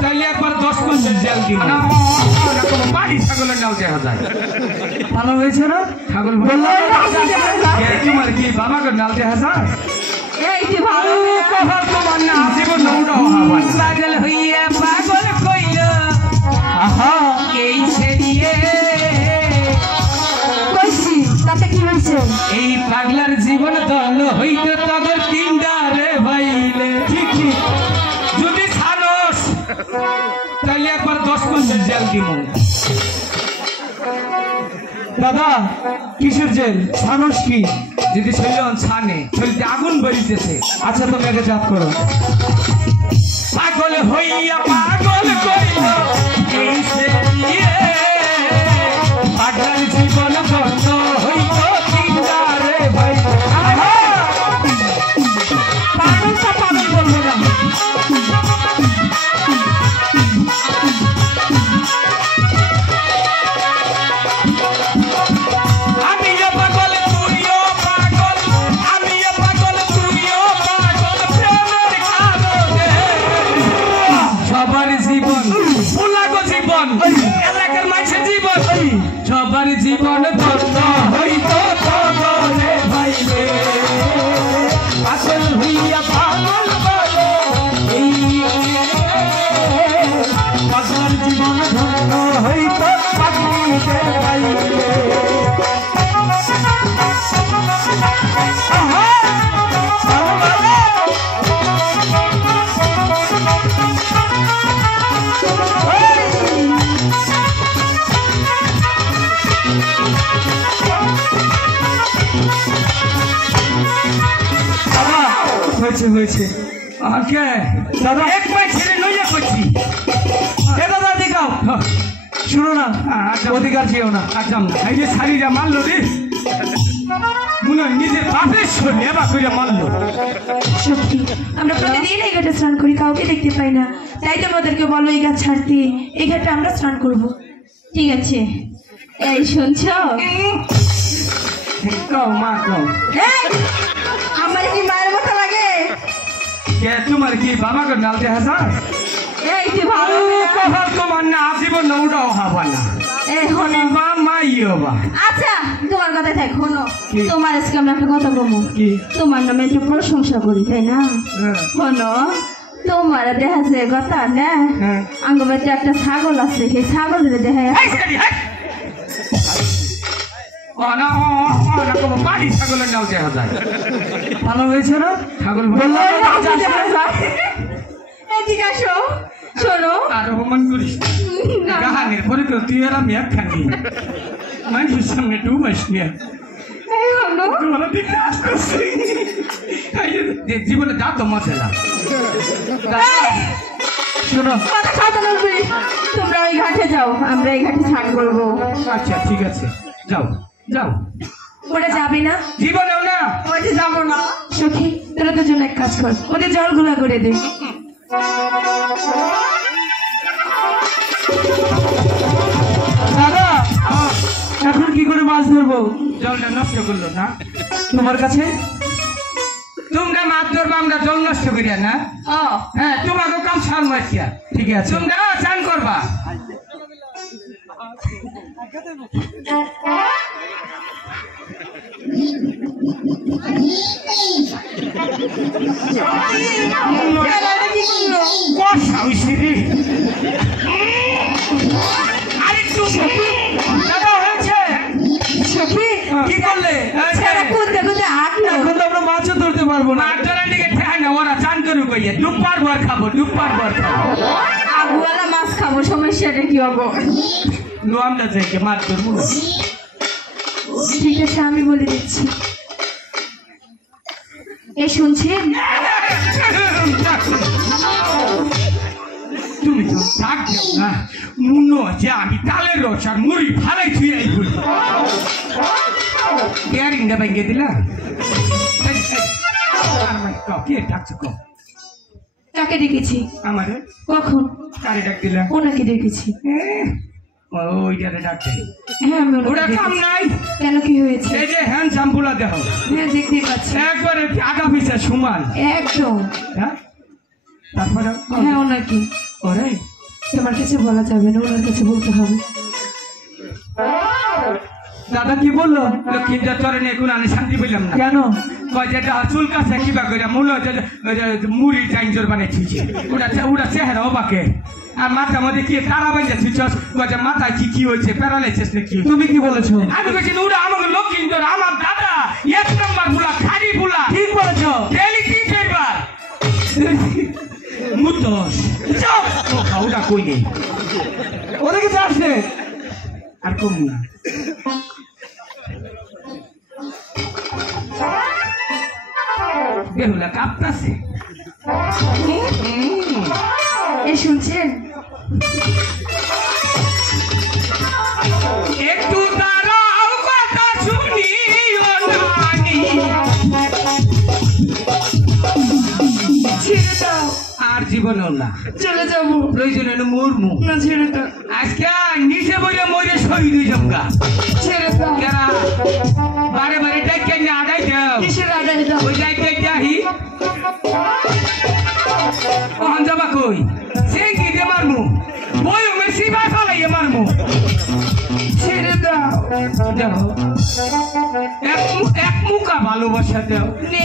তাইলে একবার 10 মাসের জেল দিব না কোনো বাড়ি ছাগলের নাও দেখা যায় ভালো হয়েছে না ছাগল বললো তোমার কি বাবাকে নাও দেখা যায় এই যে ভালো কভার তোমার না জীবন নৌটাও হওয়া পাগল হইয়া পাগল কইল আহা এই ছেড়িয়ে কইছি তাতে কি হয়েছে এই পাগলার জীবন দল হইতে তগর তিনটা রে ভাইলে ঠিক ঠিক যদি ছাড়স তাইলে একবার 10 মাসের জেল দিব দাদা কিসের জেল ছানস কি যদি শৈলন ছানে শরীরে আগুন বেরিতেছে আচ্ছা তুমি আগে জাত করো পাগল হইয়া পাগল কইল এই ছেড়িয়ে পাগলার জীবন দল হইতে তিনটা রে ভাই পাগলটা পাগল বলবো না এলাকার মানুষের জীবন সবার জীবন ধন্য হইতো তগরে ভাইলে পাগল হইয়া পাগল বলে এই পাগল জীবন ধন্য হইতো পাগলিতে ভাইলে হয়েছে হয়েছে ওকে দাদা এক মাস ছেড়ে নইয়া করছি এ দাদা দেখাও শুনো না অধিকার চেয়েও না আচ্ছা এই যে শাড়িটা মারলো রে মনে হয় নিজের বাপের শরীর এবার করে মারলো সত্যি আমরা প্রতিদিন এই ঘাটে স্নান করি কাউকে দেখতে পাই না তাই তো আমাদেরকে বলো এই ঘাট ছাড়তে এই ঘাটে আমরা স্নান করব ঠিক আছে এই শুনছো কও মা কও আমার কি মায়ের মতো লাগে কে তোমার কি বাবাকে নাও দেখা যায় এই যে ভালো কভার তোমার না জীবন নৌটাও হওয়া না এই হনো বা মাইও বা আচ্ছা তোমার কথা দেখ হনো কি? তোমার আজকে আমরা একটা কথা বলবো কি তোমার নামে একটু প্রশংসা করি তাই না হনো তোমার দেখা যায় কথা না হ্যাঁ। আঙ্গবাতে একটা ছাগল আছে সেই ছাগল দেখা বাড়ি ছাগলের নাও দেখা যায় ভালো হয়েছে না ছাগল বললো এদিকে আসো শোনো আর অপমান করিস গাহানের পরে তো তুই এলাম একখানি মানুষের সামনে ডুবাস নিয়ে এই হনো জীবনে যা তো মশলা শোনো কথা খাওয়া বলবি তোমরা ওই ঘাটে যাও আমরা এই ঘাটে স্নান করবো আচ্ছা ঠিক আছে যাও যাও ওটা যাবে না জীবনেও না ওটা যাবো না সখী তোরা তো জন্য এক কাজ কর ওদের জল ঘোলা করে দে দাদা এখন কি করে মাছ ধরবো জলটা নষ্ট করলো না তোমার কাছে তোমরা মাছ ধরবো আমরা জল নষ্ট করিয়া না ও হ্যাঁ তোমাকে কাম সার মারছিয়া ঠিক আছে তোমরা চান করবা কি করলে এখন তো আমরা মাছও ধরতে পারবো না মাছ ধরার দিকে ঠেকায় না ওরা চান করু কইয়া ডুববার ভর খাবো ডুববার ভর খাবো আগুয়ালা মাছ খাবো সমস্যাটা কি হবো নোয়ামটা যাইকে মাছ ধরবো না ঠিক আছে আমি বলে দিচ্ছি এই শুনছেন তুমি তো থাক না মুনো যে আমি তালের রস আর মুড়ি ভালাই ছুঁয়ে এই বলি ইয়ারিংটা ভেঙে দিলা কে ডাকছো কম কাকে ডেকেছি আমারে কখন কারে ডাক দিলা ওনাকে ডেকেছি ওইটারে ডাক দিল হ্যাঁ আমি ওটা ওনাকে কাম ডেকেছি। নাই কেন কি হয়েছে এই যে হ্যান্ডসাম বুলা দেখো হ্যাঁ দেখতেই পাচ্ছি একবারে আগা পিছা সমান একদম হ্যাঁ তারপরে হ্যাঁ ওনাকে ওরে তোমার কাছে বলা যাবে না, ওনার কাছে বলতে হবে। দাদা কি বললো? লক্ষ্মীটা চরে নিয়ে কোনো আমি শান্তি পেলাম না। কেন? কয় যেটা চুল কাছে কিবা করে মূল মুড়ি টাইঞ্জর বানিয়েছিস ওটা চেহারা ওবাকে আর মাথার মধ্যে কি তারা বানিয়েছিস মাথায় কি হয়েছে প্যারালাইসিস নাকি? তুমি কি বলেছো? আমি বলছি ওরা আমাকে লক্ষ্মীন্দর আমার দাদা 1 নম্বর বুলা খালি বুলা। ঠিক বলেছো। ডেলি 3 বার মুতোস ওটা কই নেই ওদিকে যাস রে। আর কম না বেহুলা কাঁপতাছে। এই শুনছেন? একটু দাঁড়াও কথা শুনি নানি। ছেড়ে দাও। আর জীবনেও না চলে যাবো। প্রয়োজন হলো মরমু না ছেড়ে দাও। আজকে নিচে বইলে মরে শহীদ হয়ে যাবগা। ছেড়ে দাও। যারা বারে বারে ডাইকে নিয়ে আড়াই দাও কিসের আদায় দাও? ওই ডাইকে যাহি কখন যাবা কই সে কি দিয়ে মারমু বই মেসি বা ফলাইয়ে মারমু। ছেড়ে দাও। দেখো এক মুখা ভালোবাসা দাও নে